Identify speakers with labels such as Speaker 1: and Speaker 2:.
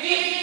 Speaker 1: Baby.